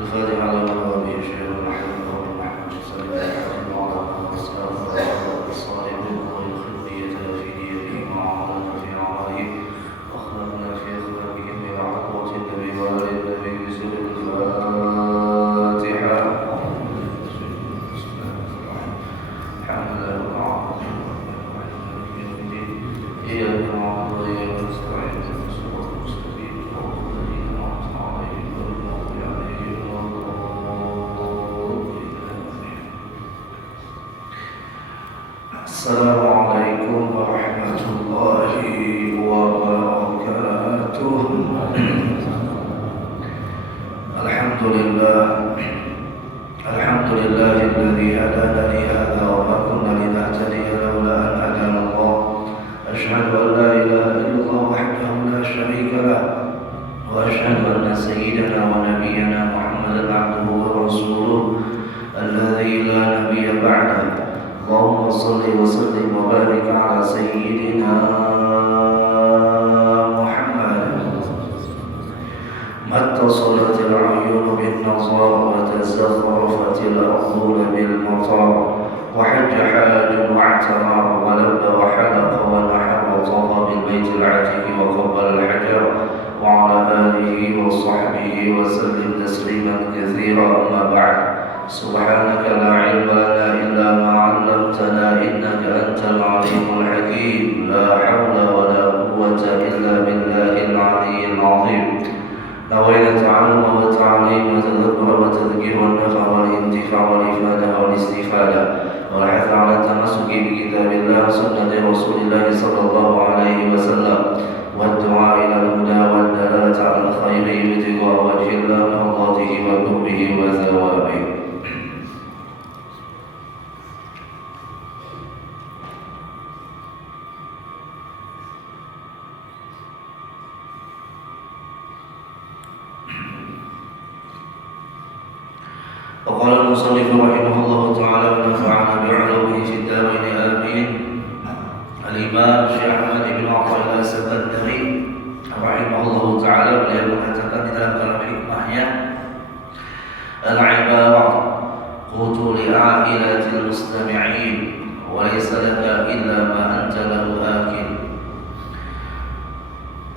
الفاتحة على به الشيخ محمد بن محمد صلى الله عليه وعلى آله الصالحين والخلقية في دينهم وعملنا في أعمالهم وأخلاقنا في أخلاقهم إلى حضرة النبي وآل النبي بسر الفاتحة. الحمد لله رب العالمين إياك نعبد وإياك نستعين اهدنا الصراط المستقيم صراط الذين أنعمت عليهم غير المغضوب عليهم ولا الضالين. السلام عليكم ورحمة الله وبركاته. الحمد لله الذي هدانا لهذا وما كنا لنهتدي لولا أن هدانا الله. أشهد أن لا إله إلا الله وحده لا شريك له وأشهد أن سيدنا ونبينا محمدا عبده ورسوله الذي لا نبي بعده. اللهم صل وسلم وبارك على سيدنا محمد. ما اتصلت العيون بالنظر وتزخرفت الأرض بالمطر وحج حاج واعتمر ولبى وحلق ونحر وطاف بالبيت العتيق وقبل الحجر وعلى آله وصحبه وسلم تسليما كثيرا. أما بعد، سبحانك لا علم لنا إلا ما علمتنا إنك أنت العليم الحكيم. لا حول ولا قوة إلا بالله العلي العظيم. نوينا التعلم والتعليم والتذكر والتذكير والنفع والانتفاع والإفادة والاستفادة والحث على التمسك بكتاب الله وسنة رسول الله صلى الله عليه وسلم والدعاء إلى الهدى والدلالة على الخير ابتغاء وجه الله مرضاته وقربه وثوابه. وقال المصنف رحمه الله تعالى ونفعنا بعلومه في الدارين آمين. الإمام Syekh Ahmad bin Athaillah As-Sakandari rahimahullah ta'ala beliau mengatakan di dalam kalam hikmahnya, al-ibadah qutu li'ailatil mustami'in wa laysa laka illa ma anta lahu akil.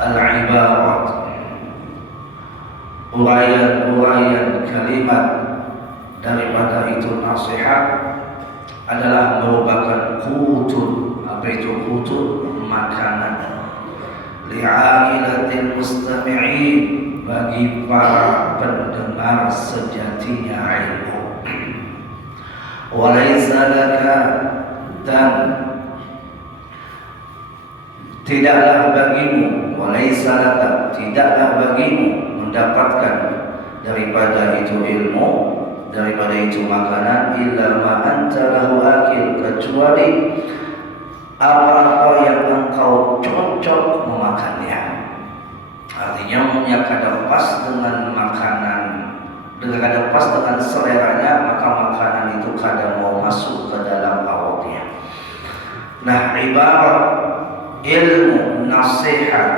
Al-ibadah, uraian kalimat daripada itu nasihat adalah merupakan qutun. Apa itu qutun? Makanan. Li'ailatil mustami'in, bagi para pendengar sejatinya ilmu. Walaysa laka, dan tidaklah bagimu, walaysa laka, tidaklah bagimu mendapatkan daripada itu ilmu, daripada itu makanan, illa ma anta lahu akil, kecuali apa-apa yang engkau cocok memakannya. Artinya yang kadang pas dengan makanan, dengan kadang pas dengan seleranya, maka makanan itu kadang mau masuk ke dalam awaknya. Nah, ibarat ilmu nasihat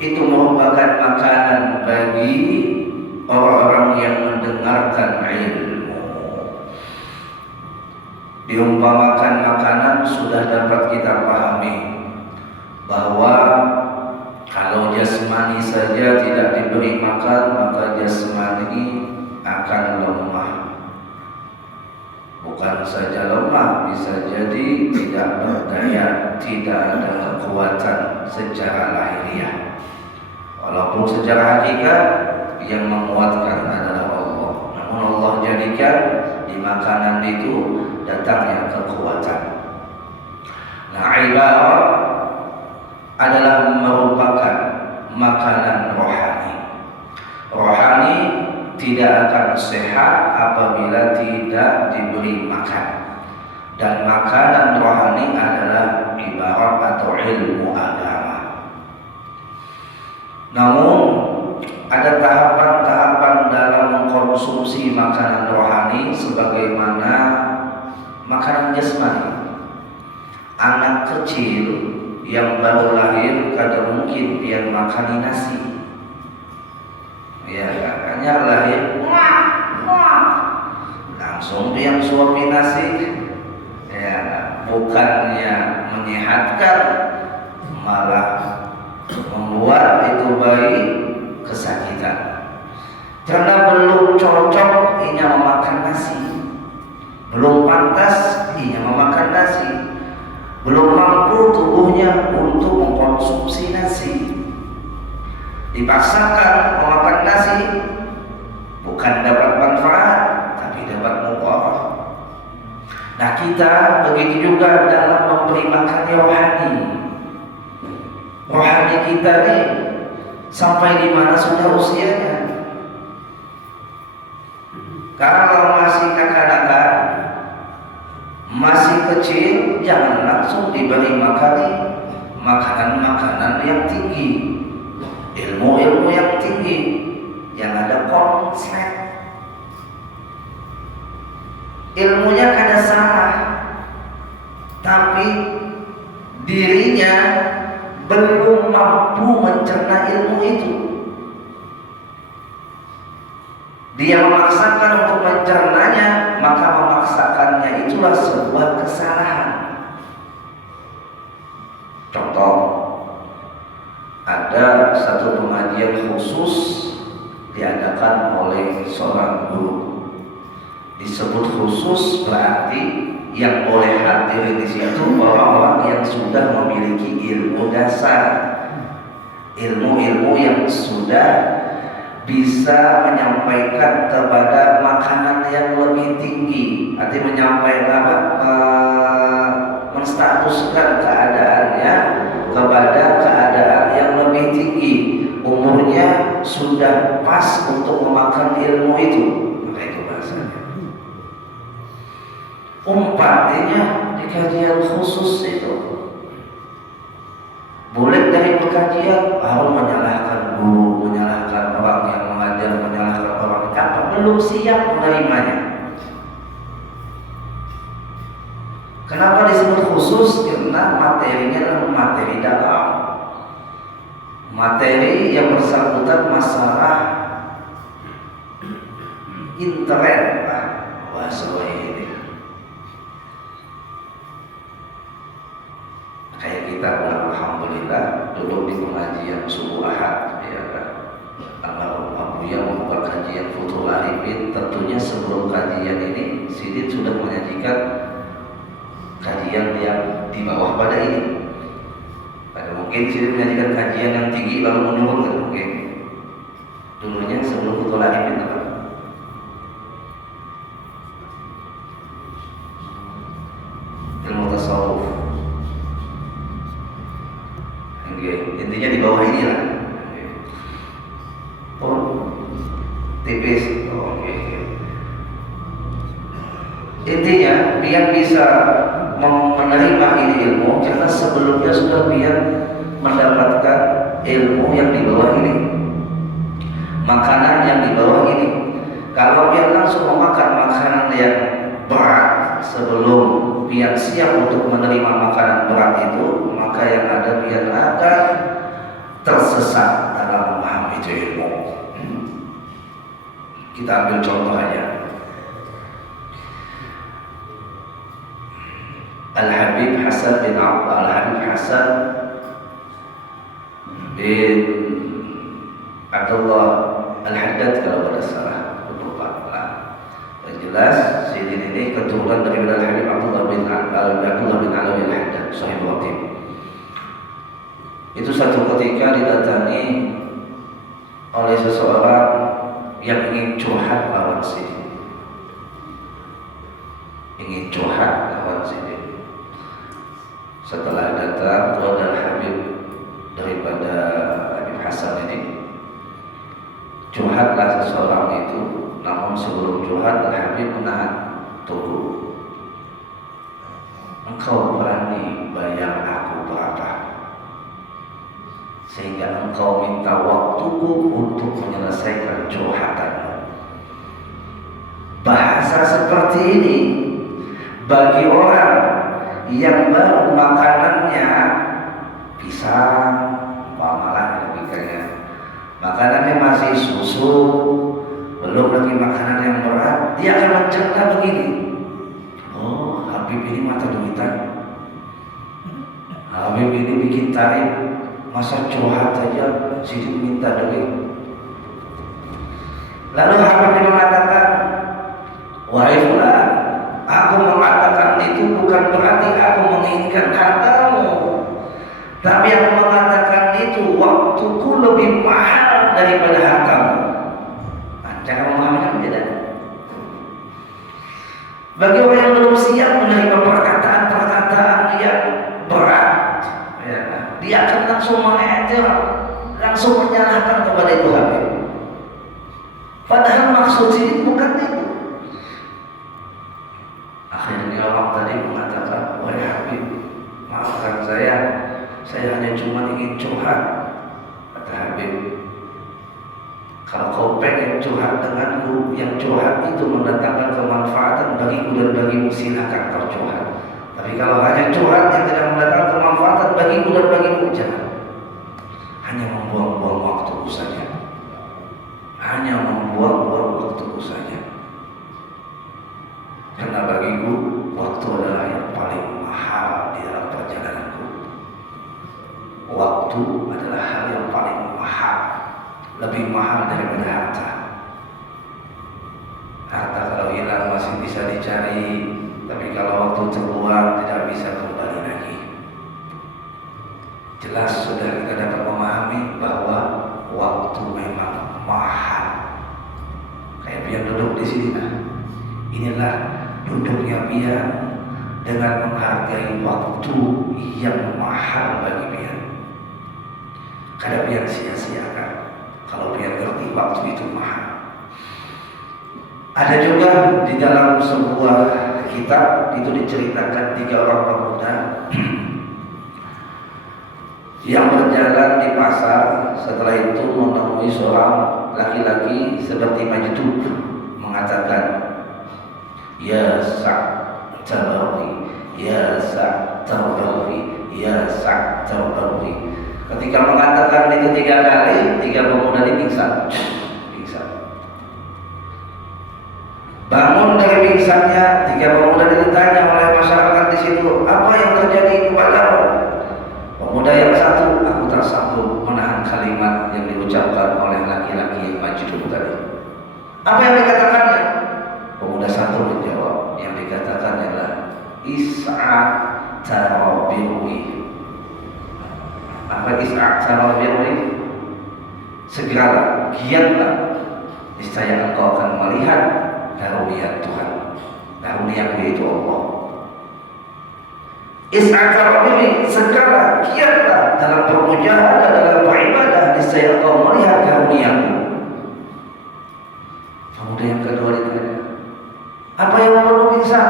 itu merupakan makanan bagi orang-orang yang mendengarkan ilmu. Diumpamakan makanan sudah dapat kita pahami bahwa kalau jasmani saja tidak diberi makan, maka jasmani akan lemah. Bukan saja lemah, bisa jadi tidak berdaya, tidak ada kekuatan secara lahiriah. Walaupun secara hakikat yang menguatkan adalah Allah. Namun Allah jadikan di makanan itu datangnya kekuatan. Nah, ibadah adalah merupakan makanan rohani. Rohani tidak akan sehat apabila tidak diberi makan. Dan makanan rohani adalah ibarat atau ilmu agama. Namun ada tahapan-tahapan dalam mengkonsumsi makanan rohani sebagaimana makanan jasmani. Anak kecil yang baru lahir kadang mungkin dia makan nasi. Ya, hanya lahir langsung dia suapi nasi, ya, bukannya menyehatkan, malah membuat itu bayi kesakitan. Karena belum cocok ia memakan nasi, belum pantas ia memakan nasi, belum mampu tubuhnya untuk mengkonsumsi nasi. Dipaksakan memakan nasi, bukan dapat manfaat, tapi dapat mudarat. Nah, kita begitu juga dalam memberi makan rohani. Rohani kita nih sampai di mana sudah usianya? Kalau masih kanak-kanak, masih kecil, jangan langsung diberi makanan-makanan yang tinggi, ilmu-ilmu yang tinggi, yang ada konslet. Ilmunya kada salah, tapi dirinya belum mampu mencerna ilmu itu. Dia memaksakan untuk mencernanya, maka memaksakannya itulah sebuah kesalahan. Contoh, ada satu pengajian khusus diadakan oleh seorang guru. Disebut khusus berarti yang boleh hadir di situ orang-orang yang sudah memiliki ilmu dasar, ilmu-ilmu yang sudah bisa menyampaikan kepada makanan yang lebih tinggi, arti menyampaikan menstatuskan keadaannya kepada keadaan yang lebih tinggi, umurnya sudah pas untuk memakan ilmu itu. Maka itu bahasanya. Umpamanya di kajian khusus itu boleh dari pengajian harus menyalahkan guru, menyalahkan orang yang mengajar, menyalahkan orang yang belum siap menerimanya. Kenapa disebut khusus? Karena materinya adalah materi dalam, materi yang bersangkutan masalah internet, bahasa ini. Kayak kita, alhamdulillah, duduk di pengajian subuh Ahad, ya kan? Almarhum Abu yang membuka kajian Futhul Arifin. Tentunya sebelum kajian ini, Sidin sudah menyajikan kajian yang di bawah pada ini. Pada mungkin Sidin menyajikan kajian yang tinggi lalu menurun, kan mungkin. Dulunya sebelum Futhul Arifin, apa? Ilmu tasawuf. Intinya di bawah ini lah. Oh, tipis. Oh, oke. Intinya biar bisa menerima ini ilmu, karena sebelumnya sudah biar mendapatkan ilmu yang di bawah ini, makanan yang di bawah ini. Kalau biar langsung memakan makanan yang berat sebelum biar siap untuk menerima makanan berat itu, maka yang ada biar akan tersesat dalam memahami itu ilmu. Kita ambil contoh aja. Al-Habib Hasan bin Abdullah Al-Haddad, kalau tidak salah, lupa. Yang jelas Sidin ini keturunan dari Al-Habib Abdullah bin Alawi Al-Haddad, Sahib Waqib. Itu satu ketika didatangi oleh seseorang yang ingin curhat lawan Sidin, Setelah datang kepada Habib daripada Habib Hasan ini, curhatlah seseorang itu. Namun sebelum curhat, Habib menahan, tunggu. Engkau berani bayar aku berapa sehingga engkau minta waktuku untuk menyelesaikan curhatanmu? Bahasa seperti ini bagi orang yang baru makanannya pisang, malah logikanya makanannya masih susu, belum lagi makanan yang berat, dia akan mencerna begini. ini mata duitan. Habib ini bikin tarif, masa curhat saja Sidin minta duit. Lalu Habib ini mengatakan, wahai fulan, aku mengatakan itu bukan berarti aku menginginkan hartamu, tapi aku mengatakan itu waktuku lebih mahal daripada hartamu. Nah, cara memahami beda. Bagi orang yang belum siap menerima perkataan-perkataan yang berat, ya, dia akan langsung mengejar, langsung menyalahkan kepada itu Habib. Padahal maksud ini bukan itu. Akhirnya orang tadi mengatakan, wahai Habib, maafkan saya hanya cuma ingin curhat. Kata Habib, kalau kau pengen curhat denganku, yang curhat itu mendatangkan kemanfaatan bagiku dan bagimu, silakan kau curhat. Tapi kalau hanya curhat yang tidak mendatangkan kemanfaatan bagiku dan bagimu, jangan. Hanya membuang-buang waktuku saja. Hanya membuang-buang waktuku saja. Karena bagiku waktu adalah yang paling mahal di dalam perjalananku. Waktu adalah hal yang paling mahal, lebih mahal daripada harta. Harta kalau hilang masih bisa dicari, tapi kalau waktu terbuang tidak bisa kembali lagi. Jelas sudah kita dapat memahami bahwa waktu memang mahal. Kayak Pian duduk di sini, nah, inilah duduknya Pian dengan menghargai waktu yang mahal bagi Pian. Kadang Pian sia-siakan kalau Pian ngerti waktu itu mahal. Ada juga di dalam sebuah kitab itu diceritakan 3 orang pemuda yang berjalan di pasar. Setelah itu menemui seorang laki-laki seperti Majdub mengatakan, ya Sa'tarwi, ya Sa'tarwi, ya Sa'tarwi. Ketika mengatakan itu 3 kali, 3 pemuda ini pingsan. Bangun dari pingsannya, 3 pemuda ditanya oleh masyarakat di situ, apa yang terjadi kepadamu? Pemuda yang satu, aku tak sanggup menahan kalimat yang diucapkan oleh laki-laki yang Majdub tadi. Apa yang dikatakannya? Pemuda satu menjawab, yang dikatakannya adalah Is'a'tarabirwi. Apa Is'a'tarabirwi? Segeralah, giatlah, niscaya engkau akan melihat karunia Tuhan. Karunia yaitu Allah. Is'a'tarabirwi, segeralah, giatlah dalam bermujahadah, dalam beribadah, niscaya engkau melihat karuniaku. Pemuda yang kedua ditanya, apa yang membuatmu pingsan?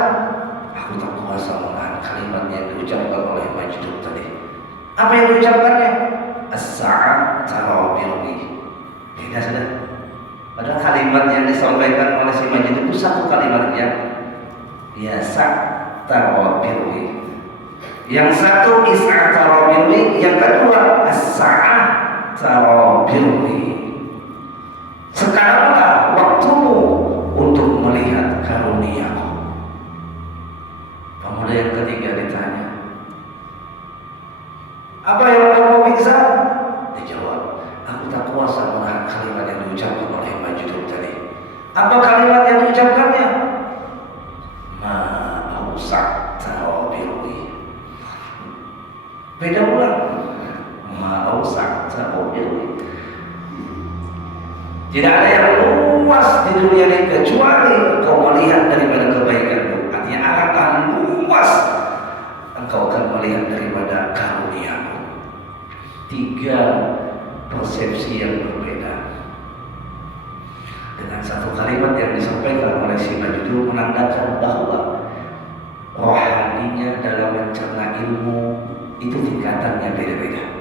Aku tak kuasa menahan kalimat yang diucapkan oleh Majdub tadi. Apa yang diucapkannya? As-sa'tarabirwi. Beda sudah. Padahal kalimat yang disampaikan oleh si Majdub itu satu kalimat yang ya Sa'tarabirwi. Yang satu Is'a'tarabirwi, yang kedua As-sa'tarabirwi. Sekaranglah waktumu untuk melihat karuniaku. Pemuda yang ketiga ditanya, apa yang membuatmu pingsan? Dijawab, aku tak kuasa menahan kalimat yang diucapkan oleh Majdub tadi. Apa kalimat yang diucapkannya? Ma'ausa'tarabirwi. Beda pula. Ma'ausa'tarabirwi. Tidak ada yang luas di dunia ini kecuali engkau melihat daripada kebaikanmu. Artinya akan luas engkau akan melihat daripada karuniamu. 3 persepsi yang berbeda. Dengan satu kalimat yang disampaikan oleh si Majdub menandakan bahwa rohaninya dalam mencerna ilmu itu tingkatannya beda-beda.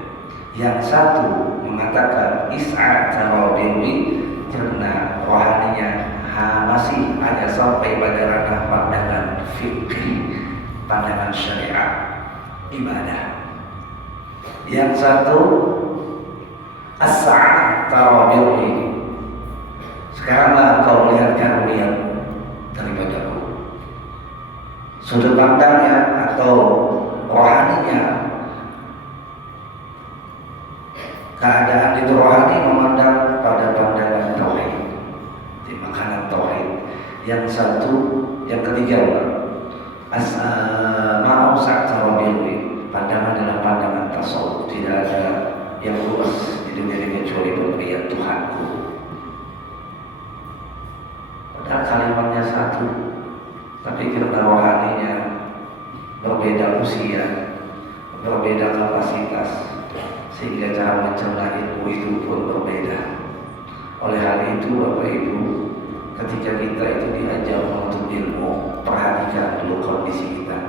Yang satu mengatakan Is'a'tarabirwi karena rohaninya masih hanya sampai pada ranah pandangan fikih, pandangan syariat, ibadah. Yang satu As-sa'tarabirwi, sekaranglah kau melihat karunia daripadaku. sudut pandangnya atau rohaninya. Keadaan itu rohani memandang pada pandangan tauhid, di makanan tauhid. Yang satu, yang ketiga, ma'au sa'tarabilwi, pandangan adalah pandangan tasawuf. Tidak ada yang luas di dunia ini kecuali pemberian Tuhanku. Padahal kalimatnya satu, tapi karena rohaninya berbeda usia, berbeda kapasitas, sehingga cara mencerna ilmu itu pun berbeda. Oleh hal itu, Bapak Ibu, ketika kita itu diajak menuntut ilmu, perhatikan dulu kondisi kita.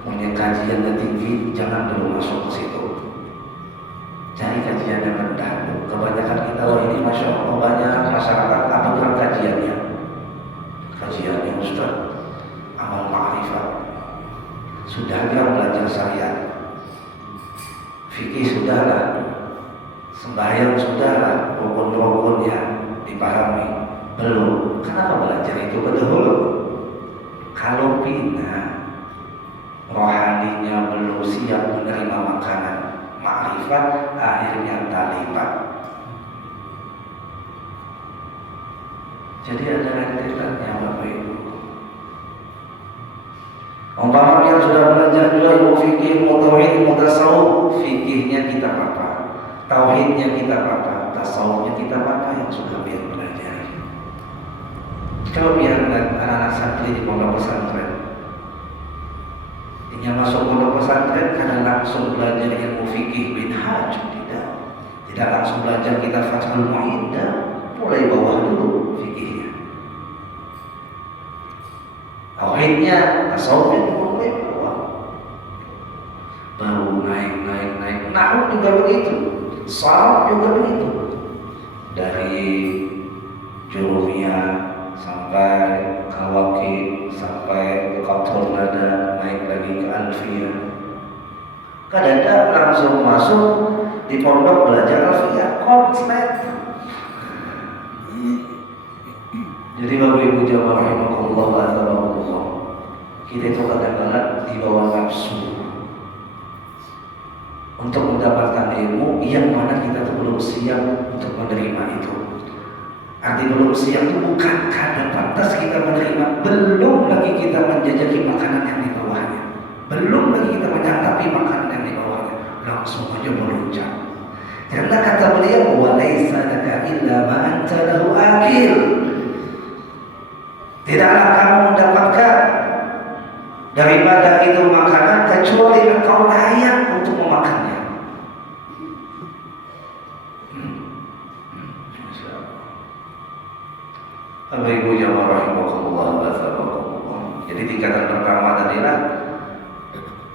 Punya kajian yang tinggi, jangan dulu masuk ke situ. Cari kajian yang rendah. Kebanyakan kita, ini Masya Allah, banyak masyarakat apa bukan kajiannya? Kajiannya Ustaz, amal ma'rifat. Sudah nggak belajar syariat? Fikih sudahlah, sembahyang sudahlah, rukun-rukunnya dipahami. Belum. Kenapa belajar itu dahulu? Kalau bina rohaninya belum siap menerima makanan ma'rifat, akhirnya talibat. Jadi ada rentetannya Bapak Ibu. Umpama yang sudah belajar juga ilmu fikih, ilmu tauhid, ilmu tasawuf, fikihnya kita apa? Tauhidnya kita apa? Tasawufnya kita apa yang sudah biar belajar. Kalau biar anak-anak santri di pondok pesantren, ini masuk pondok pesantren karena langsung belajar ilmu fikih minhaj, tidak langsung belajar kitab Fathul Mu'in, mulai bawah dulu fikihnya. Tauhidnya, tasawufnya mulai bawah, baru naik. Nahwu juga begitu, sharaf juga begitu, dari jurumiyah sampai kawaki, sampai qatul nada, naik lagi ke alfiyah. Kadang-kadang langsung masuk di pondok belajar alfiyah, konslet. Jadi Bapak Ibu jamaah rahimakumullah wa ta'ala, kita itu kadang-kadang di bawah nafsu untuk mendapatkan ilmu yang mana kita tuh belum siap untuk menerima itu. Arti belum siap itu bukan karena pantas kita menerima, belum lagi kita menjajaki makanan yang di bawahnya, belum lagi kita menyatapi makanan yang di bawahnya, langsung aja melunjak. Karena kata beliau, wa laisa laka illa ma anta lahu akil. Tidaklah kamu mendapatkan daripada itu makanan kecuali engkau layak untuk memakannya. Bapak Ibu jamaah rahimakumullah wa ta'ala. Jadi tingkatan pertama tadilah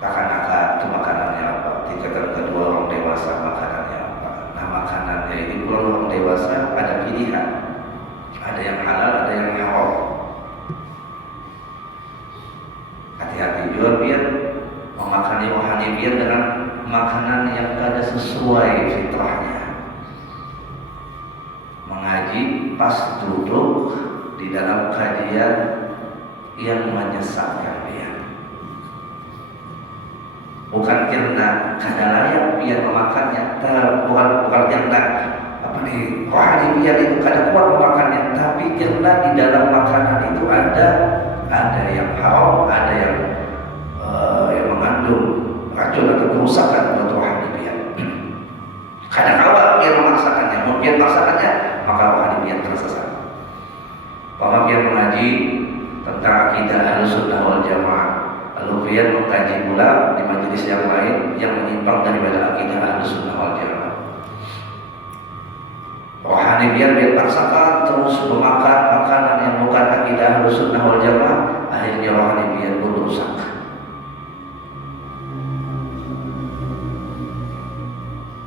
kanak-kanak itu makanannya apa, tingkatan kedua orang dewasa makanannya apa. Nah makanannya ini kalau orang dewasa ada pilihan, ada yang halal, ada yang haram. Hati-hati juga biar memakan rohani biar dengan makanan yang kada sesuai fitrahnya. Mengaji pas duduk di dalam kajian yang menyesatkan dia, bukan karena kada layak biar memakannya, bukan karena apa nih rohani biar itu kada kuat memakannya, tapi karena di dalam makanan itu ada yang haram, ada yang mengandung racun atau kerusakan buat rohani biar. Kada kawat biar memaksakannya, mungkin maksakannya maka rohani biar tersesat. Bahwa biar mengaji tentang akidah Ahlussunnah wal Jamaah, lalu biar mengkaji pula di majelis yang lain yang menyimpang daripada akidah Ahlussunnah wal Jamaah. Rohani biar paksakan terus memakan makanan yang bukan akidah Ahlussunnah wal Jamaah, akhirnya rohani biar pun rusak.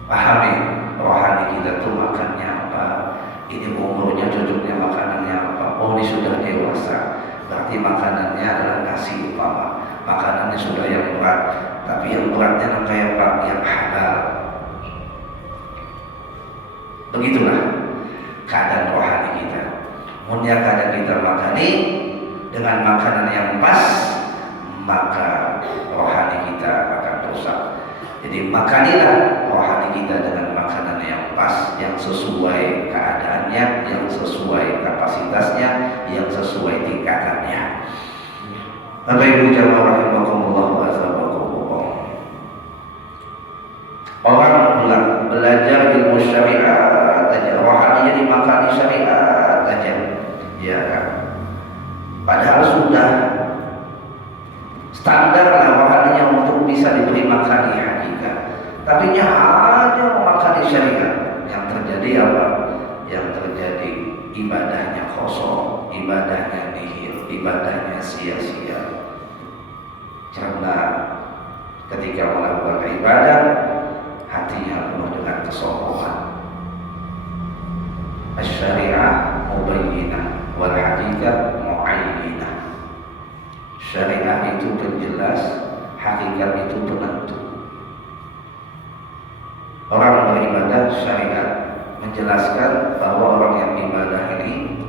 Pahami rohani kita tuh makannya apa, ini umurnya cocoknya makanannya apa. Oh ini sudah dewasa, berarti makanannya adalah nasi umpama, makanannya sudah yang berat, tapi yang beratnya kayak yang halal. Begitulah keadaan rohani kita. Munya kadang kita makani dengan makanan yang pas, maka rohani kita akan rusak. Jadi makanilah rohani kita dengan makanan yang pas, yang sesuai keadaannya, yang sesuai kapasitasnya, yang sesuai tingkatannya. Bapak Ibu jamaah rahimakumullah wa azabakumullah. Orang belajar ilmu syariat aja, rohaninya dimakani syariat aja, ya kan? Padahal sudah standar lah rohaninya untuk bisa diberi makan di hakikat. Tapi hanya makan di syariat. Yang terjadi apa? Yang terjadi ibadahnya kosong, ibadahnya nihil, ibadahnya sia-sia. Karena ketika melakukan ibadah, hatinya penuh dengan kesombongan. Asy-syari'ah mubayyinah wal haqiqah mu'ayyinah. Syariah itu penjelas, hakikat itu penentu. Orang beribadah syariat menjelaskan bahwa orang yang ibadah ini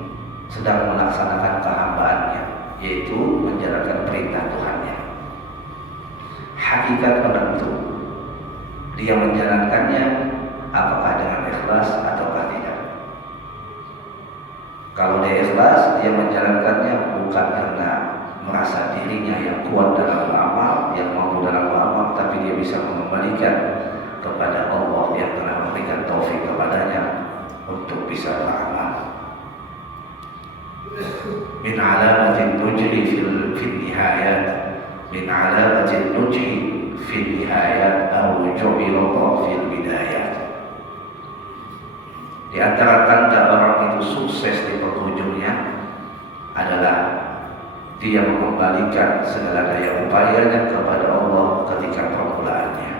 sedang melaksanakan kehambaannya, yaitu menjalankan perintah Tuhannya. Hakikat penentu, dia menjalankannya apakah dengan ikhlas ataukah tidak. Kalau dia ikhlas, dia menjalankannya bukan karena merasa dirinya yang kuat dalam amal, yang mampu dalam amal, tapi dia bisa mengembalikan kepada Allah yang telah memberikan taufik kepadanya untuk bisa beramal. Min alamatin nujhi fil nihayat, min alamatin nujhi fil nihayat aw ju'ila fil bidayat. Di antara tanda orang itu sukses di penghujungnya adalah dia mengembalikan segala daya upayanya kepada Allah ketika permulaannya.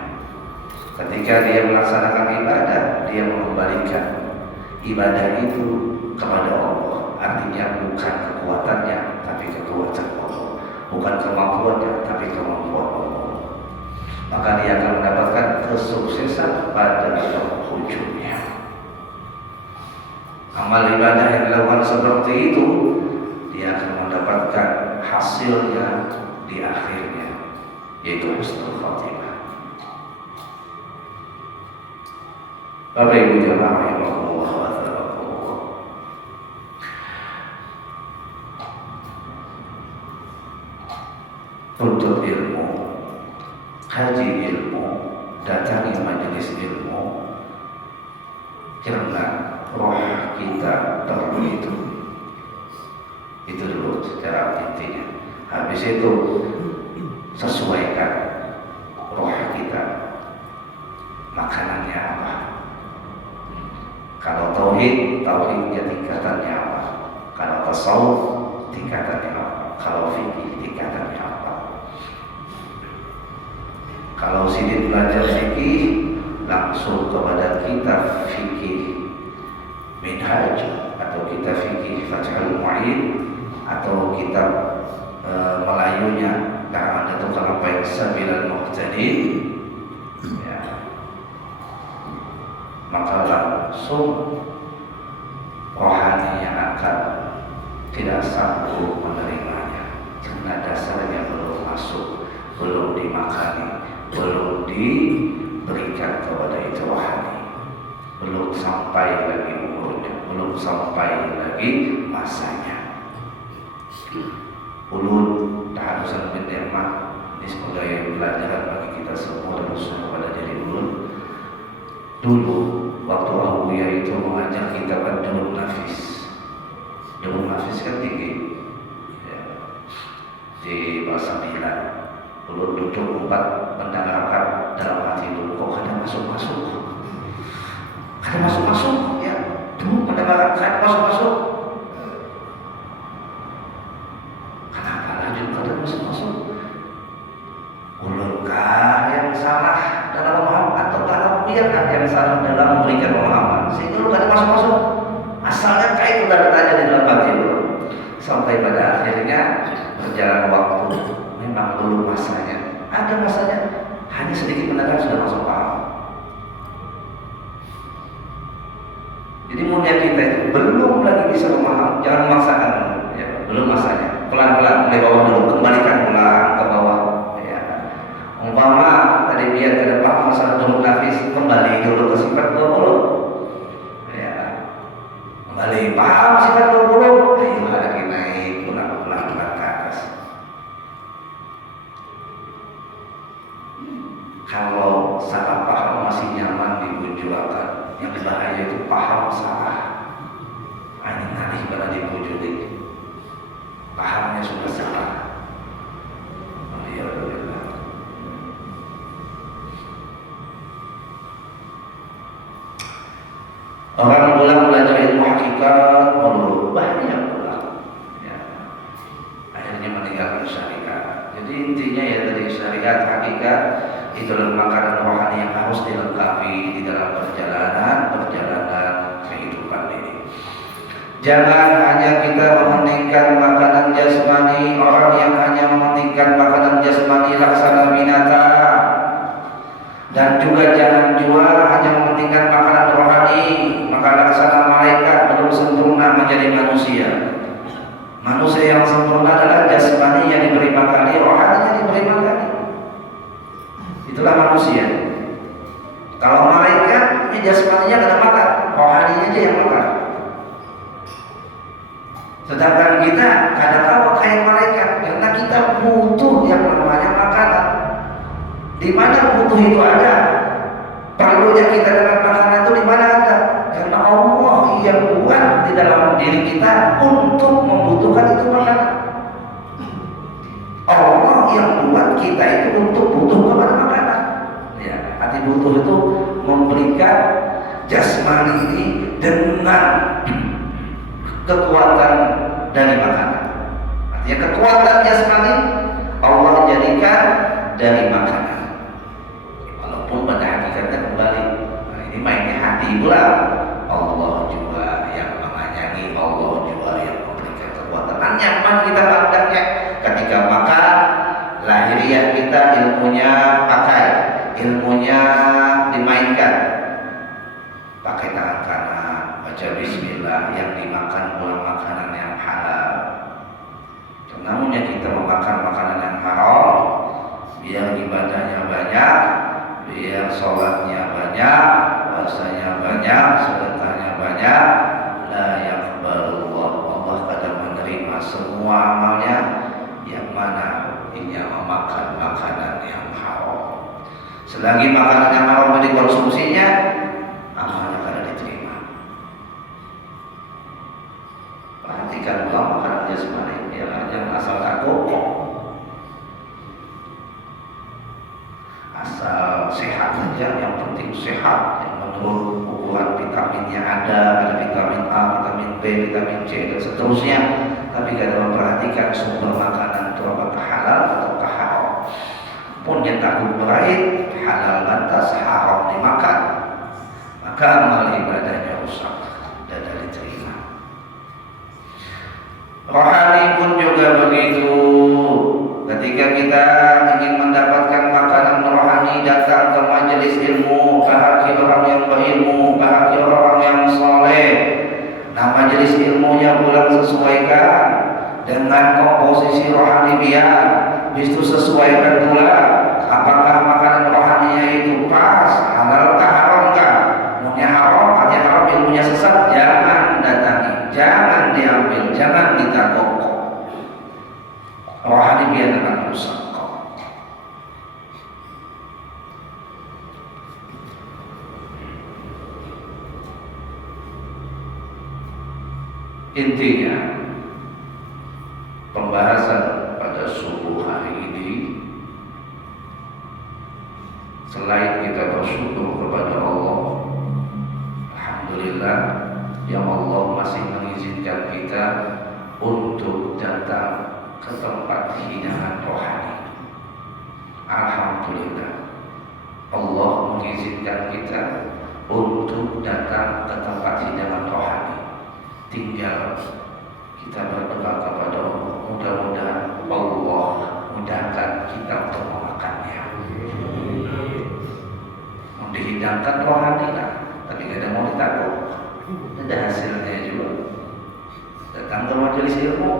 Ketika dia melaksanakan ibadah, dia mengembalikan ibadah itu kepada Allah. Artinya bukan kekuatannya, tapi kekuatan Allah. Bukan kemampuannya, tapi kemampuan Allah. Maka dia akan mendapatkan kesuksesan pada penghujungnya. Amal ibadah yang dilakukan seperti itu, dia akan mendapatkan hasilnya di akhirnya, yaitu husnul khatimah. Bapak Ibu jamaah rahimakumullah wa azabakumullah. Tuntut ilmu, kaji ilmu, datangi majelis ilmu, karena roh kita perlu itu. Itu dulu secara intinya. Habis itu sesuaikan roh kita, makanannya apa. Kalau tauhid, tauhidnya tingkatannya apa. Kalau tasawuf, tingkatannya apa. Kalau fikih, tingkatannya apa. Kalau sidin belajar fikih, langsung kepada kitab fikih Minhaj, atau kitab fikih Fathul Mu'in, atau kitab Melayunya ada tukang apa yang Sabilal Muhtadin, ya. Maka langsung rohani yang akan tidak sanggup menerimanya, karena dasarnya belum masuk, belum dimakani, belum diberikan kepada itu rohani, belum sampai lagi umurnya, belum sampai lagi masanya. Ulun taharusan bin ni'mah ini sebagai pelajaran bagi kita semua, terus kepada diri ulun. Dulu waktu Abuya itu mengajar kita Durun Nafis. Durun Nafis kan tinggi, ya, di bahasa Milan. Ulun duduk 4 mendengarkan, dalam hati dulu kok ada masuk-masuk, ada masuk-masuk, ya. Dulu mendengarkan ada masuk-masuk. Masuk. Ulunkah yang salah dalam pemahaman, atau Abuya yang salah dalam memberikan pemahaman, sehingga lu gak ada masuk-masuk. Asalnya kayak itu udah bertanya di dalam hati lu. Sampai pada akhirnya berjalan waktu, memang dulu masanya, ada masanya hanya sedikit mendengar sudah masuk paham. Jadi mulia kita itu belum lagi bisa memaham, jangan memaksakan, ya, belum masanya. Pelan-pelan dari bawah dulu, kembalikan pulang ke bawah. Jadi intinya ya dari syariat hakikat itu adalah makanan rohani yang harus dilengkapi di dalam perjalanan kehidupan ini. Jangan hanya kita mementingkan makanan jasmani. Orang yang hanya mementingkan makanan jasmani laksana binatang, dan juga jangan hanya mementingkan makanan rohani, maka laksana malaikat belum sempurna menjadi manusia. Manusia yang sempurna adalah jasmani yang diberi makani, rohani yang diberi makani. Itulah manusia. Kalau malaikat, ini jasmaninya kena makan, rohaninya aja yang makan. Sedangkan kita kadang tahu kayak malaikat, karena kita butuh yang namanya makanan. Di mana butuh itu ada, perlunya kita dengan makanan itu di mana ada? Karena Allah yang buat di dalam diri kita untuk membutuhkan itu makanan. Allah yang buat kita itu untuk butuh kepada makanan. Ya, arti butuh itu memberikan jasmani ini dengan kekuatan dari makanan. Artinya kekuatan jasmani Allah jadikan dari makanan. Walaupun pada hakikatnya kembali, nah ini mainnya hati pula. Allah juga yang mengayangi, Allah juga yang memberikan kekuatan. Nah, nyaman kita pandangnya ketika makan, lahiriah kita ilmunya pakai, ilmunya dimainkan. Pakai tangan kanan, baca bismillah, yang dimakan pula makanan yang halal. Namun kita memakan makanan yang haram, biar ibadahnya banyak, biar sholatnya banyak, puasanya banyak, sedekahnya banyak, la yaqbalullah, Allah kadang menerima semua amalnya yang mana ia memakan makanan yang haram. Selagi makanan yang haram dikonsumsinya, amalnya kada diterima. Perhatikan pula makanan jasmani, jangan asal takut, asal sehat saja, yang penting sehat. Yang menurut ukuran vitaminnya ada vitamin A, vitamin B, vitamin C dan seterusnya. Tapi kada memperhatikan sumber makanan itu apakah halal atau haram. Pun yang takut berait, halal lantas haram dimakan, maka amal ibadahnya rusak, tidak diterima. Rohani pun juga begitu. Ketika kita ingin mendapatkan makanan rohani, datang ke majelis ilmu, bahagia orang yang berilmu, bahagia orang yang soleh. Nah, majelis ilmunya pula sesuaikan dengan komposisi rohani biar, itu sesuaikan pula apakah makanan rohaninya itu pas, halal kah, haram kah. Maunya haram, artinya haram, ilmunya sesat, jangan datangi, jangan diambil, jangan ditakut. Rohani biar akan rusak. Intinya pembahasan pada subuh hari ini, selain kita bersyukur kepada Allah, alhamdulillah yang Allah masih mengizinkan kita untuk datang ke tempat hidangan rohani. Alhamdulillah Allah mengizinkan kita untuk datang ke tempat hidangan rohani. Tinggal kita berdoa kepada Allah, mudah-mudahan Allah mudahkan kita untuk memakannya. Mau dihidangkan rohani lah, tapi tidak mau ditakut, ada hasilnya juga. Datang ke majelis ilmu,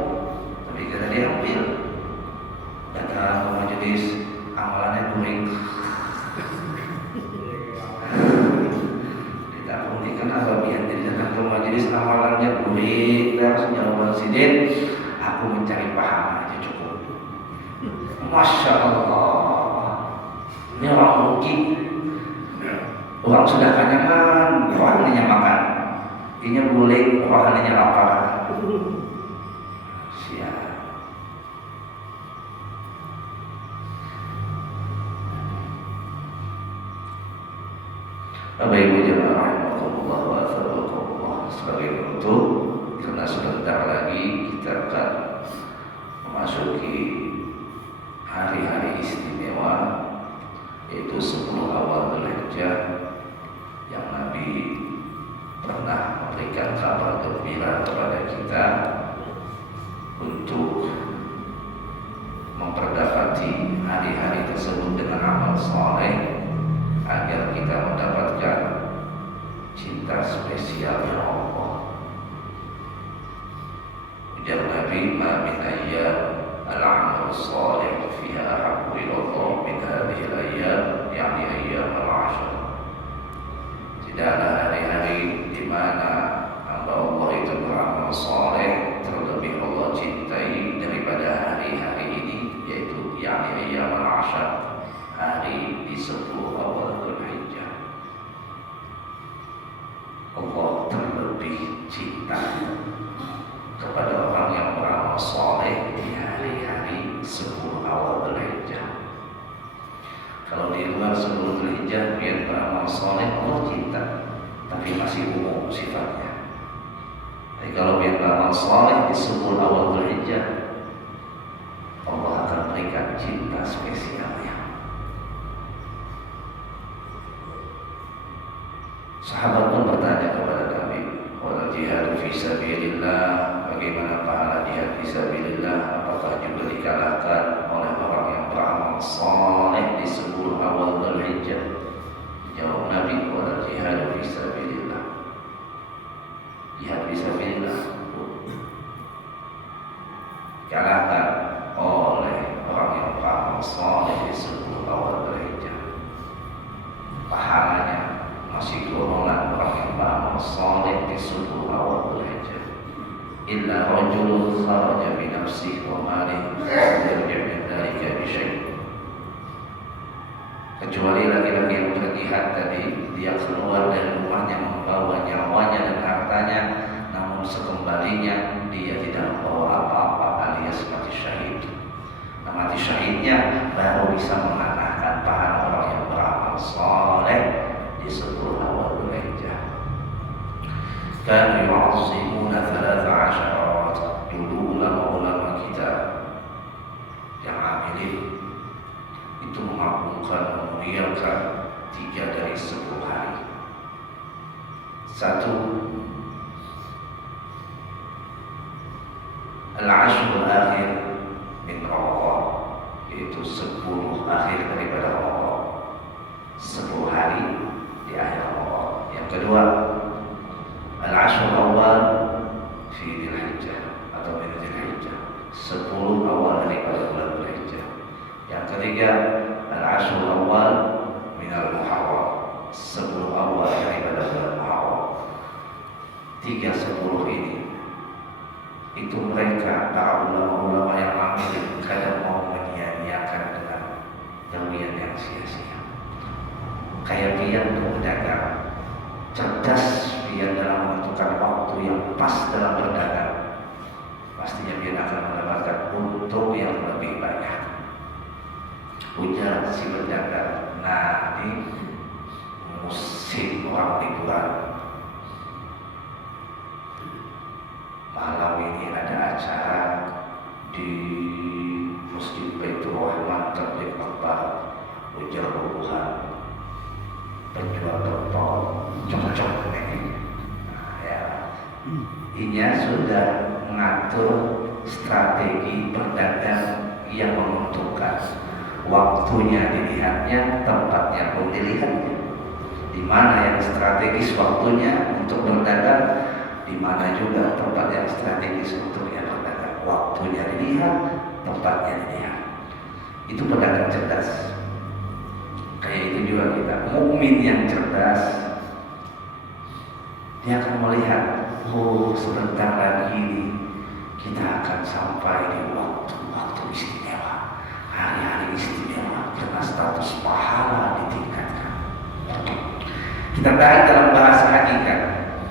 tapi kada diambil. Datang ke majelis amalannya guring, ditakut kenapa biar jadi datang ke majelis amalannya guring, terus jawaban sidin, aku mencari pahala aja cukup. Masya Allah, ini orang rugi. Orang sudah kanyaman, rohaninya makan, ini guling, rohaninya lapar. Siap. Bapak Ibu jemaah rahimahullah wa astaghfirullah, sebagai penutup, karena sebentar lagi kita akan memasuki hari hari-hari istimewa, yaitu 10 awal Dzulhijjah, yang Nabi pernah memberikan kabar gembira kepada kita untuk memperdapati hari-hari tersebut dengan amal saleh agar kita mendapatkan cinta spesial dari Allah. Ujar Nabi, "Ma min ayyam al-amal salih fiha ahabbu ila Allah min hadhihi al-ayyam, yani ayyam al-'ashr." Tidaklah hari-hari di mana hamba Allah itu beramal saleh terlebih Allah cintai daripada hari-hari ini, yaitu yani ayyam al-'ashr, hari di 10 awal Dzulhijjah. Allah terlebih cinta kepada orang yang beramal saleh di hari-hari 10 awal Dzulhijjah. Kalau di luar 10 Dzulhijjah dia beramal saleh, Allah cinta, tapi masih umum sifatnya. Tapi kalau dia beramal saleh di 10 awal Dzulhijjah, Allah akan berikan cinta spesialnya. Sahabat pun bertanya kepada Nabi, "Wal jihad fi sabilillah, bagaimana pahala jihad fi sabilillah? Apakah juga dikalahkan oleh orang yang beramal saleh di 10 awal Dzulhijjah?" Jawab Nabi, "Wal jihad fi sabilillah." Jihad fi sabilillah dikalahkan oleh orang yang beramal saleh di 10 awal Dzulhijjah. Pahalanya masih golongan orang yang beramal saleh di 10 awal Dzulhijjah. Illa rajulun kharaja bi nafsihi wa malihi wa yarji' min dzalika bi syai'. Kecuali laki-laki yang berjihad tadi, dia keluar dari rumahnya membawa nyawanya dan hartanya, namun sekembalinya dia tidak membawa apa-apa, alias mati syahid. Nah, mati syahidnya baru bisa mengalahkan pahala orang yang beramal saleh di 10 awal Dzulhijjah. Kanu yu'azzimuna 13 dulu ulama-ulama kita yang amilin itu mengagungkan, memuliakan 3 dari 10 hari. 1, al-ashrul akhir min Ramadan, yaitu 10 akhir daripada Ramadan, 10 hari di akhir Ramadan. Yang kedua, al-ashrul awal fi Dzulhijjah atau min Dzulhijjah, 10 awal daripada bulan Dzulhijjah. Yang ketiga, al-ashrul awal min al-Muharram, 10 awal daripada bulan Muharram. 3 10 ini itu mereka para ulama-ulama yang amil kadang mau menyia-nyiakan dengan dawian yang sia-sia. Kayak dia berdagang, cerdas dia dalam menentukan waktu yang pas dalam berdagang, pastinya dia akan mendapatkan untung yang lebih banyak. Ujar si berdagang, "Nah, ini musim orang liburan, malam ini ada acara di Masjid Baitur Rahman Tabligh Akbar." Ujar Rubuhan, penjual topol cocok nih. Nah, ya, ini sudah mengatur strategi berdagang yang menguntungkan. Waktunya dilihatnya, tempatnya pun dilihatnya. Di mana yang strategis waktunya untuk berdagang, di mana juga tempat yang strategis untuk yang berdagang. Waktunya dilihat, tempatnya dilihat. Itu pedagang cerdas. Kayak itu juga kita, mukmin yang cerdas, dia akan melihat, oh sebentar lagi kita akan sampai di waktu-waktu istimewa, hari-hari istimewa, karena status pahala ditingkatkan. Kita tarik dalam bahasa hakikat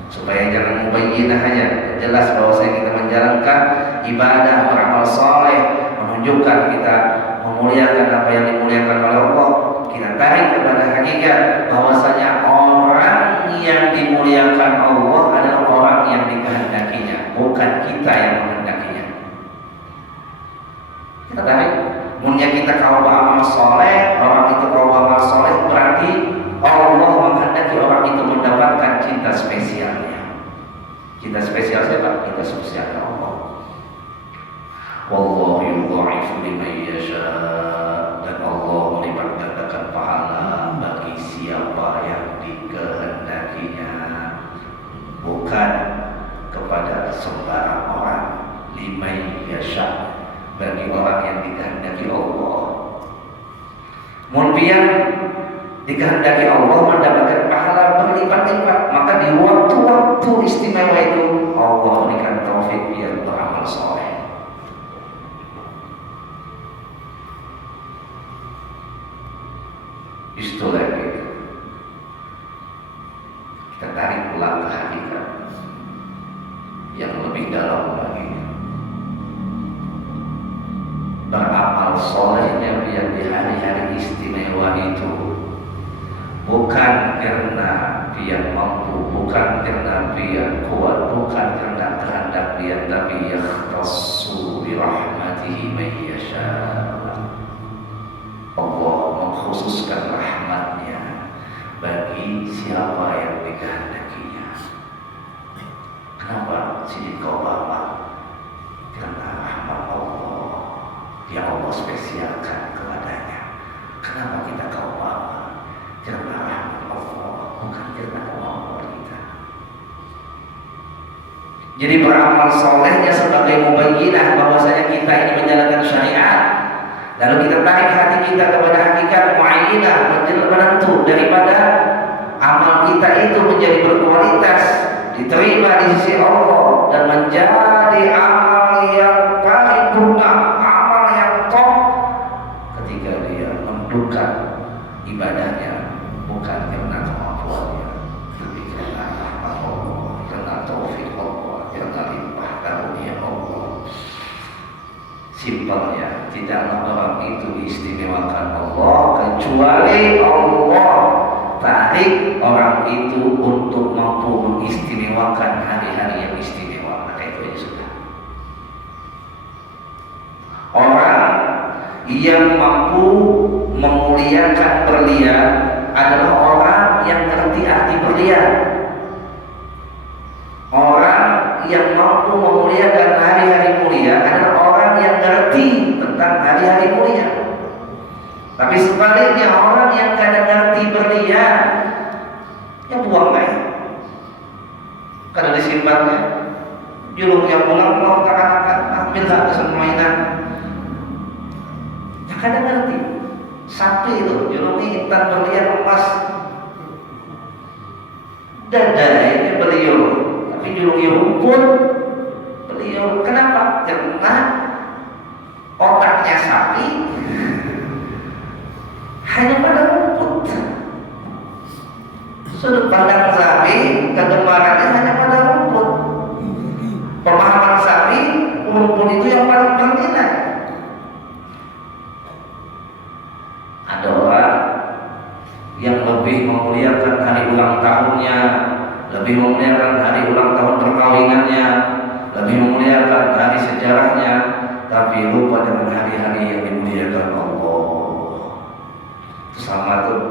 supaya jangan mubayyinah aja, jelas bahwa kita menjalankan ibadah, beramal saleh, menunjukkan kita memuliakan apa yang dimuliakan oleh Allah. Kita tarik kepada hakikat bahwasanya orang yang dimuliakan Allah adalah orang yang dikehendakinya, bukan kita yang menghendakinya. Kita tarik Munya kita kau beramal soleh, orang itu kau beramal soleh, berarti Allah menghendaki orang itu mendapatkan cinta spesialnya. Cinta spesial siapa? Cinta spesial Allah. Wallahu yudha'ifu liman yasha, dan Allah melipat gandakan pahala bagi siapa yang dikehendakinya, bukan kepada sembarang orang. Liman yasha, bagi orang yang dikehendaki Allah. Kemudian dikehendaki Allah mendapatkan pahala berlipat-lipat, maka di waktu-waktu istimewa itu Allah berikan taufik biar beramal soleh. Justru lagi kita tarik pulang ke hakikat yang lebih dalam lagi. Beramal solehnya biar di hari-hari istimewa itu bukan karena dia mampu, bukan karena dia kuat, bukan karena kehendak dia, tapi yakhtassu bi rahmatihi man yasha. Allah mengkhususkan rahmatnya bagi siapa yang dikehendakinya. Kenapa Siddiq Obama? Karena rahmat Allah yang Allah spesialkan kepadanya. Kenapa kita Obama? Karena rahmat Allah, bukan karena kemampuan kita. Jadi beramal solehnya sebagai mubayyinah bahwasanya kita ini menjalankan syariat. Lalu kita tarik hati kita kepada hakikat muayyinah, menentu daripada amal kita itu menjadi berkualitas, diterima di sisi Allah dan menjadi amal yang paripurna, amal yang top ketika dia mendudukan ibadahnya bukan karena kemampuannya, tapi karena rahmat Allah, karena taufik Allah, karena limpah karunia Allah. Simpelnya, tidaklah orang itu diistimewakan Allah kecuali Allah tarik orang itu untuk mampu mengistimewakan hari-hari yang istimewa. Maka itu ya sudah. Orang yang mampu memuliakan berlian adalah orang yang ngerti arti berlian. Orang yang mampu memuliakan hari-hari mulia adalah orang yang ngerti tentang hari-hari mulia. Tapi sebaliknya, orang yang kadang ngerti berlian, ya buang aja. Karena disimpannya, julungnya pulang tak-takan, ambil hak kesan mainan. Ya kadang ngerti. Sapi itu, julungnya intan berlian emas. Dada ini beliau, tapi julungnya rumput. Beliau kenapa? Karena otaknya sapi hanya pada rumput. Sudut pandang sapi, kegemarannya hanya pada rumput. Pemahaman sapi, rumput itu yang paling bernilai. Ada orang yang lebih memuliakan hari ulang tahunnya, lebih memuliakan hari ulang tahun perkawinannya, lebih memuliakan hari sejarahnya, tapi lupa dengan hari-hari yang dimuliakan Allah. Sama tuh,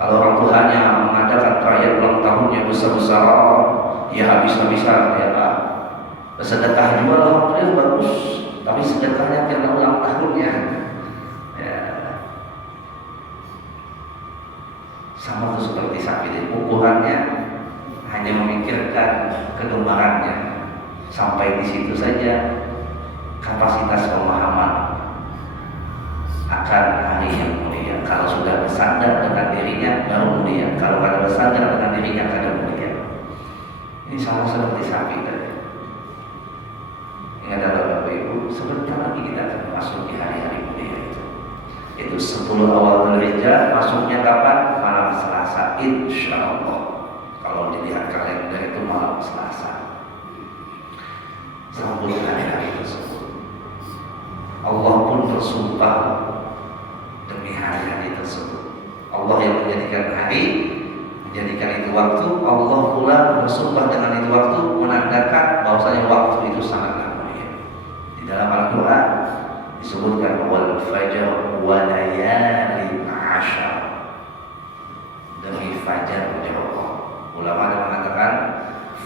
kalau orang tuanya mengadakan perayaan ulang tahunnya besar-besar, ya habis-habisan ya Pak. Sedekah juga alhamdulillah bagus, tapi sedekahnya karena ulang tahunnya. Ya. Sama tuh seperti sapi, ukurannya hanya memikirkan kegemarannya. Sampai di situ saja kapasitas pemahaman akan hari yang mulia. Kalau sudah bersandar dengan dirinya baru mulia. Kalau kada bersandar dengan dirinya kada mulia. Ini sama seperti sapi tadi. Ingat Bapak Ibu, sebentar lagi kita akan masuk di hari-hari mulia itu. Itu 10 awal Dzulhijjah, masuknya kapan? Malam Selasa, insya Allah. Kalau dilihat kalender itu malam Selasa. Sambut hari-hari tersebut. Allah pun bersumpah demi hari-hari tersebut. Allah yang menjadikan hari, menjadikan itu waktu. Allah pula bersumpah dengan itu waktu, menandakan bahwasanya waktu itu sangatlah mulia. Di dalam Al-Quran disebutkan wal fajr wa layalin 'ashr, demi fajar ya Allah. Ulama ada mengatakan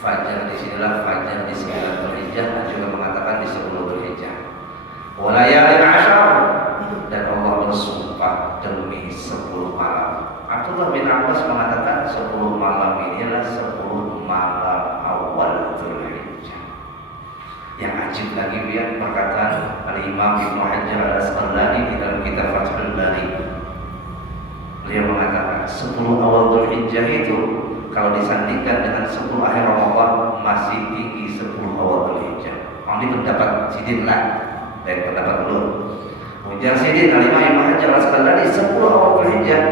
fajar di sinilah fajar di 9 Dzulhijjah, dan juga mengatakan di 10 Dzulhijjah. Wa layalin 'ashr, dan Allah bersumpah demi 10 malam. Abdullah bin Abbas mengatakan 10 malam inilah 10 malam awal Dzulhijjah. Yang ajib lagi biar perkataan Al-Imam Ibnu Hajar Al-Asqalani di dalam kitab Fathul Bari. Beliau mengatakan 10 awal Dzulhijjah itu kalau disandingkan dengan 10 akhir Ramadan masih tinggi 10 awal Dzulhijjah. Ini pendapat Sidin lah, dari pendapat ulun. Ujar Sidin Al-Imam Ibnu Hajar Al-Asqalani 10 awal Dzulhijjah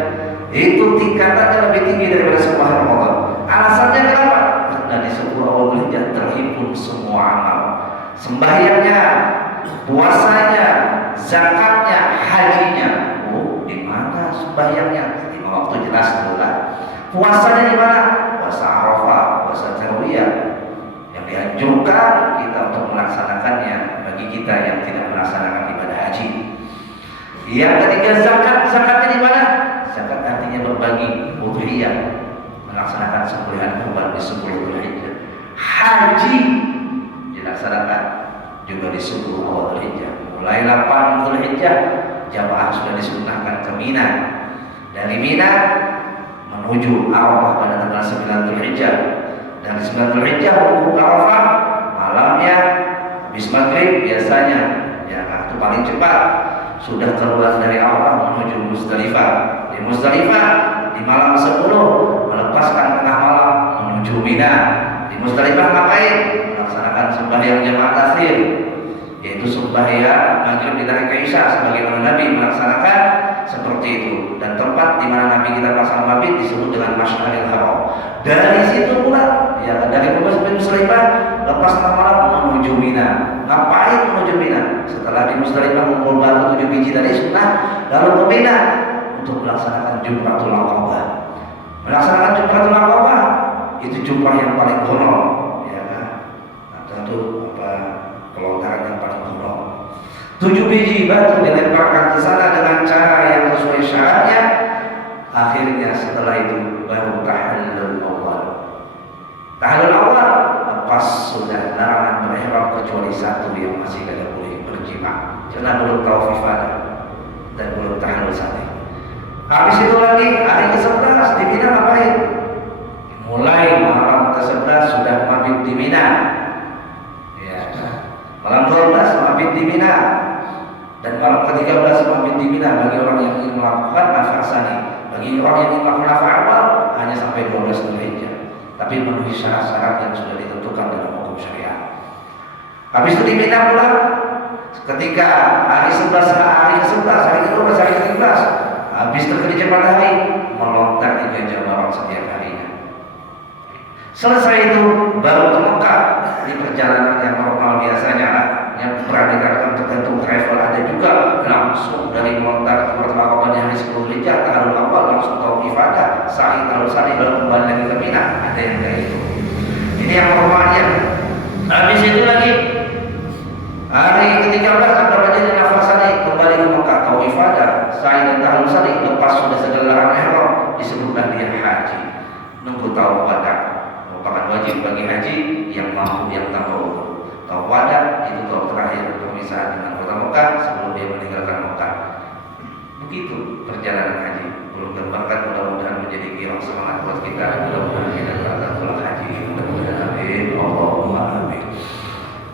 itu tingkatannya lebih tinggi daripada 10 akhir Ramadan. Alasannya kenapa? Karena di 10 awal Dzulhijjah terhimpun semua amal. Sembahyangnya, puasanya, zakatnya, hajinya. Oh, di mana sembahyangnya? 5 waktu jelas itulah. Puasanya di mana? Puasa Arafah, puasa Tarwiyah. Yang dianjurkan kita untuk melaksanakannya bagi kita yang tidak melaksanakan ibadah haji. Yang ketiga zakat, zakatnya di mana? Zakat artinya berbagi udhiyah, melaksanakan sembelihan kurban di 10 Dzulhijjah. Haji dilaksanakan juga di 10 awal Dzulhijjah. Mulai 8 Dzulhijjah jamaah sudah disunnahkan ke Mina. Dari Mina menuju Arafah pada tanggal 9 Dzulhijjah. Dari 9 Dzulhijjah wukuf Arafah malamnya habis maghrib biasanya ya itu paling cepat sudah keluar dari Arafah menuju Muzdalifah. Di Muzdalifah di malam 10 melepaskan tengah malam menuju Mina. Di Muzdalifah ngapain? Melaksanakan sembahyang jamaah takhir, yaitu sembahyang maghrib ditarik ke isya sebagaimana Nabi melaksanakan seperti itu. Dan tempat di mana Nabi kita melaksanakan mabit disebut dengan Masy'aril Haram. Dari situ pula ya dari Muzdalifah lepas tengah malam menuju Mina. Ngapain menuju Mina? Setelah di Muzdalifah mengumpul batu 7 biji tadi sunnah, lalu ke Mina untuk melaksanakan Jumratul Aqabah. Melaksanakan Jumratul Aqabah itu jumrah yang paling honor, ya kan? Nah, tentu kelontaran yang paling honor. 7 biji batu dilemparkan ke sana dengan cara yang sesuai syaratnya. Akhirnya setelah itu baru tahallul awal. Tahallul awal lepas sudah larangan berihram kecuali satu yang masih tidak boleh berjima, karena belum tawaf ifadah dan belum tahallul sani. Habis itu lagi hari ke-11 di Mina ngapain? Mulai malam ke-11 sudah mabit di Mina. Ya. Malam 12 mabit di Mina. Dan malam ke-13 mabit di Mina bagi orang yang ingin melakukan nafar sani. Bagi orang yang ingin melakukan nafar awal hanya sampai 12 Dzulhijjah. Tapi memenuhi syarat-syarat yang sudah ditentukan dalam hukum syariat. Habis itu di Mina pula ketika hari 11, hari ke-11, hari ke-12, hari ke-13 habis terkejar matahari melontar 3 jamarat setiap harinya. Selesai itu baru ke Mekah. Di perjalanan yang normal biasanya yang pernah dikatakan tergantung travel ada juga langsung dari melontar ke Aqabah di hari 10 Dzulhijjah tahallul awal langsung tawaf ifadah sa'i tahallul sani lalu kembali lagi ke Mina. Ada yang kayak itu. Ini yang normalnya. Habis itu lagi hari ke-13 berapa jadi nafasani kembali ke Mekah tawaf ifadah sa'i dan tahallul sani lepas sudah segala larangan ihram disebutlah dia haji. Nunggu tawaf wada merupakan wajib bagi haji yang mampu yang tanpa uzur. Tawaf wada itu tawaf terakhir perpisahan dengan kota Mekah sebelum dia meninggalkan Mekah. Begitu perjalanan haji. Belum gambarkan mudah-mudahan menjadi kirang semangat buat kita. Mudah-mudahan kita berangkat pulang haji. Mudah-mudahan amin. Allahumma amin.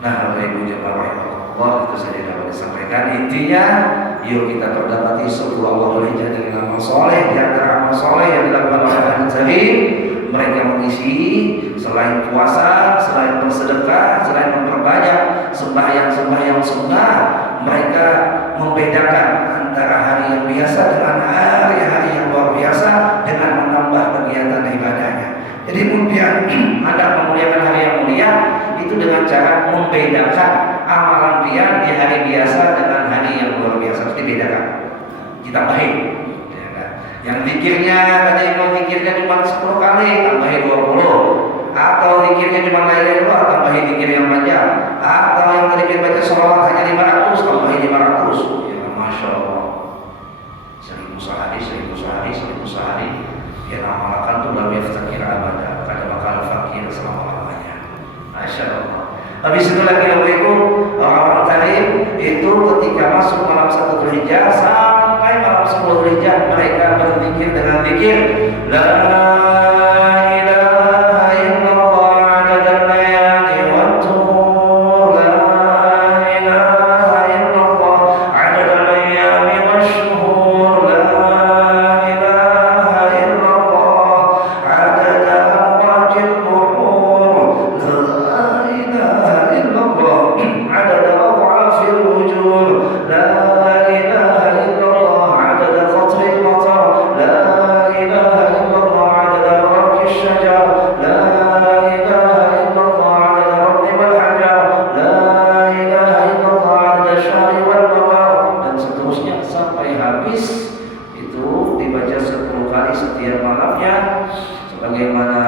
Nah, Bapak Ibu jemaah Allah itu saja dapat disampaikan. Intinya, yuk kita berdapati 10 awal Dzulhijjah dengan amal soleh. Di antara amal soleh yang dilakukan oleh Ahmad Zahid, mereka mengisi selain puasa, selain bersedekah, selain memperbanyak sembahyang-sembahyang sunnah, mereka membedakan antara hari yang biasa dengan hari-hari yang luar biasa dengan menambah kegiatan ibadahnya. Jadi kemudian Anda memuliakan hari yang mulia itu dengan cara membedakan amalan dia di hari biasa dengan hari yang luar biasa. Harus dibedakan. Ditambahin. Yang zikirnya tadi mau zikirnya cuma 10 kali, tambahin 20. Atau zikirnya cuma la ilaha illallah, tambahin zikir yang panjang. Atau yang tadi kita baca sholawat hanya 500, tambahin 500. itu ketika masuk malam 1 Dzulhijjah sampai malam 10 Dzulhijjah mereka berzikir dengan zikir la ilaha illallah adada layali wat tur, la ilaha illallah adada layali wasyuhur, la ilaha illallah adada amwajil buhur, la ilaha illallah adada adhafil wujur, la ilaha illallah adada qatril matar, la ilaha illallah adada warqi syajar, la ilaha illallah adada ratibal hajar, la ilaha illallah adada syahri wal qamar, dan seterusnya sampai habis. Itu dibaca 10 kali setiap malamnya, sebagaimana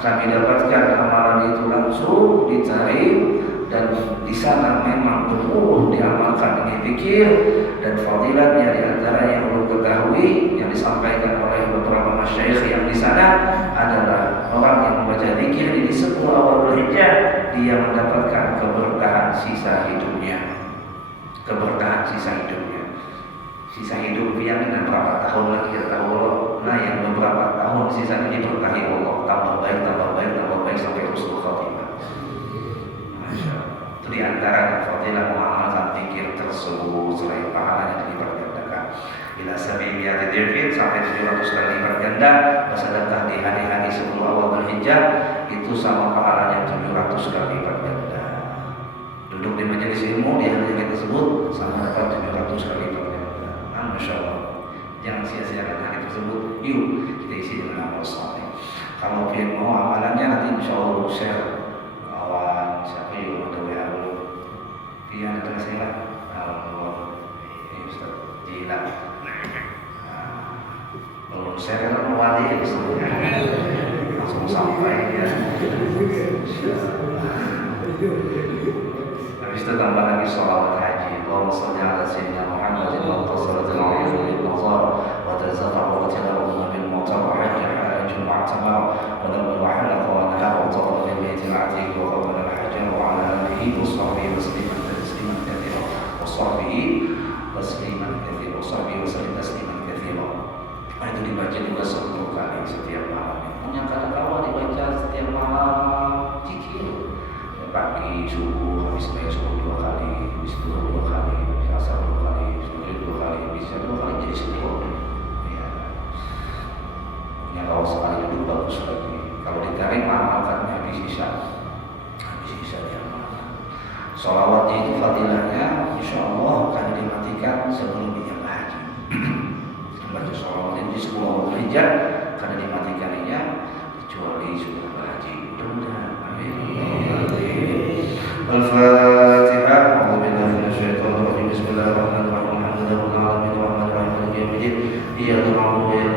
kami dapatkan amalan itu langsung dicari, dan di sana memang betul diamalkan ini zikir. Dan fadilatnya di antara yang perlu ketahui yang disampaikan oleh beberapa masyayikh yang di sana adalah orang yang membaca zikir di 10 awal Dzulhijjah dia mendapatkan keberkahan sisa hidupnya. Keberkahan sisa hidupnya. Sisa hidup yang dan berapa tahun lagi kita tahu. Nah, yang beberapa tahun sisa ini diberkahi Allah, tambah baik, tambah baik, tambah baik sampai husnul khatimah. Masya Allah. Itu diantara fadilah mengamalkan zikir tersebut selain pahalanya dilipat gandakan. Bila sabiyati dirfin sampai 700 kali lipat ganda. Sedangkan di hari-hari 10 awal Dzulhijjah itu sama pahalanya 700 kali lipat ganda. Duduk di majelis ilmu di hari-hari tersebut sama dapat 700 kali lipat ganda. Masya Allah. Jangan sia-siakan hari tersebut. Yuk kita isi dengan amal saleh. Kalau kalian mau amalannya nanti insya Allah share lawan siapa yuk ada WA dia ada saya Allah ini Ustaz Jila belum share kan wali langsung sampai ya. Habis itu tambah lagi sholawat haji. Allahumma shalli ala sayyidina Muhammadin wa sallallahu alaihi wa sallam wa tazakkaru wa tilawatu bil mu'tar wa hajja hajjun mu'tamar wa lam yuhalla wa naha wa tawalla bil baiti al-atiq wa qabala al-hajj wa ala alihi wa sahbihi wa sallam tasliman katsira wa sahbihi wa sallam katsira wa sahbihi wa sallam tasliman katsira. Itu dibaca juga 10 kali setiap malam. Yang kadang-kadang dibaca setiap malam zikir. Pagi, subuh, habis baca subuh 2 kali, habis itu 2 kali, habis asar 2 kali, sore 2 kali, bisa 2 kali jadi 10. Ya. Kalau sekali duduk bagus lagi. Kalau ditarik amalkan habis isya diamalkan. Sholawatnya itu fadilahnya, insya Allah akan dimatikan sebelum menyembah haji. Baca sholawat ini di 10 awal Dzulhijjah karena dimatikannya kecuali sudah berhaji. Mudah-mudahan. Amin. Al-Fatihah. A'udzu billahi minasyaitonir rajim. Bismillahirrahmanirrahim. Alhamdulillahirabbil alamin. Arrahmanirrahim. Maliki yaumiddin. Iyyaka na'budu wa iyyaka